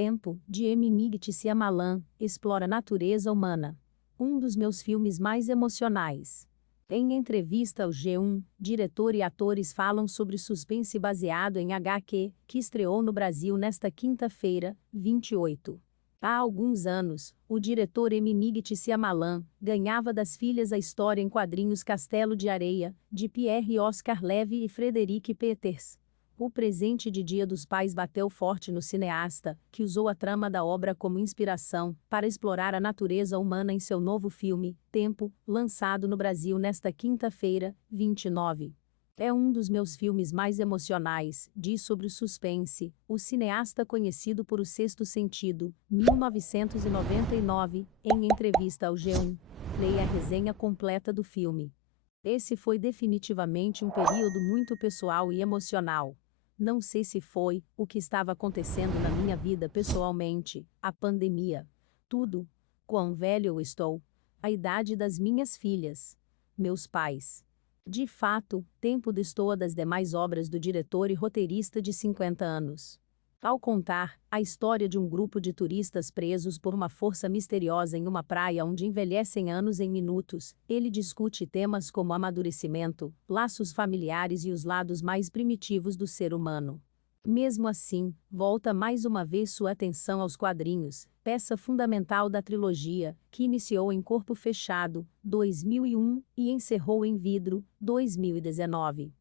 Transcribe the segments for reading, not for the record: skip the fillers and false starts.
Tempo, de M. Night Shyamalan, explora a natureza humana. Um dos meus filmes mais emocionais. Em entrevista ao G1, diretor e atores falam sobre suspense baseado em HQ, que estreou no Brasil nesta quinta-feira, 28. Há alguns anos, o diretor M. Night Shyamalan ganhava das filhas a história em quadrinhos Castelo de Areia, de Pierre Oscar Levy e Frederick Peters. O presente de Dia dos Pais bateu forte no cineasta, que usou a trama da obra como inspiração para explorar a natureza humana em seu novo filme, Tempo, lançado no Brasil nesta quinta-feira, 29. É um dos meus filmes mais emocionais, diz sobre o suspense, o cineasta conhecido por O Sexto Sentido, 1999, em entrevista ao G1. Leia a resenha completa do filme. Esse foi definitivamente um período muito pessoal e emocional. Não sei se foi o que estava acontecendo na minha vida pessoalmente, a pandemia. Tudo. Quão velho eu estou. A idade das minhas filhas. Meus pais. De fato, Tempo destoa das demais obras do diretor e roteirista de 50 anos. Ao contar a história de um grupo de turistas presos por uma força misteriosa em uma praia onde envelhecem anos em minutos, ele discute temas como amadurecimento, laços familiares e os lados mais primitivos do ser humano. Mesmo assim, volta mais uma vez sua atenção aos quadrinhos, peça fundamental da trilogia, que iniciou em Corpo Fechado, 2001, e encerrou em Vidro, 2019.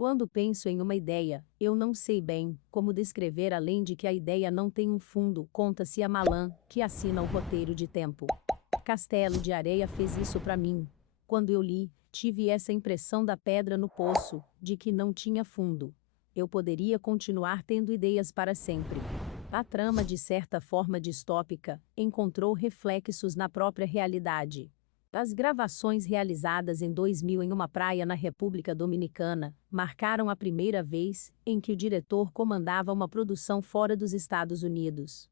Quando penso em uma ideia, eu não sei bem como descrever além de que a ideia não tem um fundo, conta Shyamalan, que assina o roteiro de Tempo. Castelo de Areia fez isso para mim. Quando eu li, tive essa impressão da pedra no poço, de que não tinha fundo. Eu poderia continuar tendo ideias para sempre. A trama, de certa forma distópica, encontrou reflexos na própria realidade. As gravações realizadas em 2000 em uma praia na República Dominicana marcaram a primeira vez em que o diretor comandava uma produção fora dos Estados Unidos.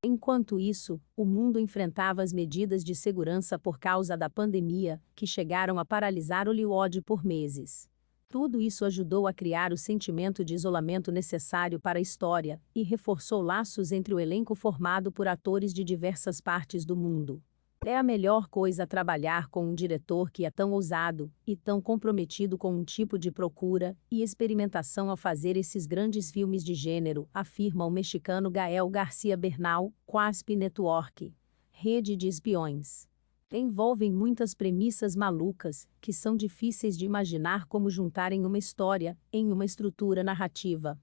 Enquanto isso, o mundo enfrentava as medidas de segurança por causa da pandemia, que chegaram a paralisar Hollywood por meses. Tudo isso ajudou a criar o sentimento de isolamento necessário para a história e reforçou laços entre o elenco formado por atores de diversas partes do mundo. É a melhor coisa trabalhar com um diretor que é tão ousado e tão comprometido com um tipo de procura e experimentação ao fazer esses grandes filmes de gênero, afirma o mexicano Gael García Bernal, Quasp Network. Rede de espiões. Envolvem muitas premissas malucas, que são difíceis de imaginar como juntar em uma história, em uma estrutura narrativa.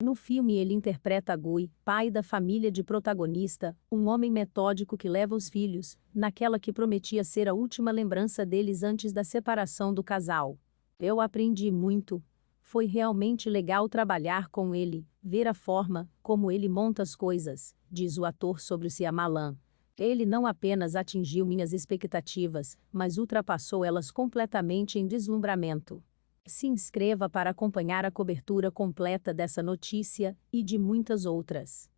No filme ele interpreta Guy, pai da família de protagonista, um homem metódico que leva os filhos, naquela que prometia ser a última lembrança deles antes da separação do casal. Eu aprendi muito. Foi realmente legal trabalhar com ele, ver a forma como ele monta as coisas, diz o ator sobre o Shyamalan. Ele não apenas atingiu minhas expectativas, mas ultrapassou elas completamente em deslumbramento. Se inscreva para acompanhar a cobertura completa dessa notícia e de muitas outras.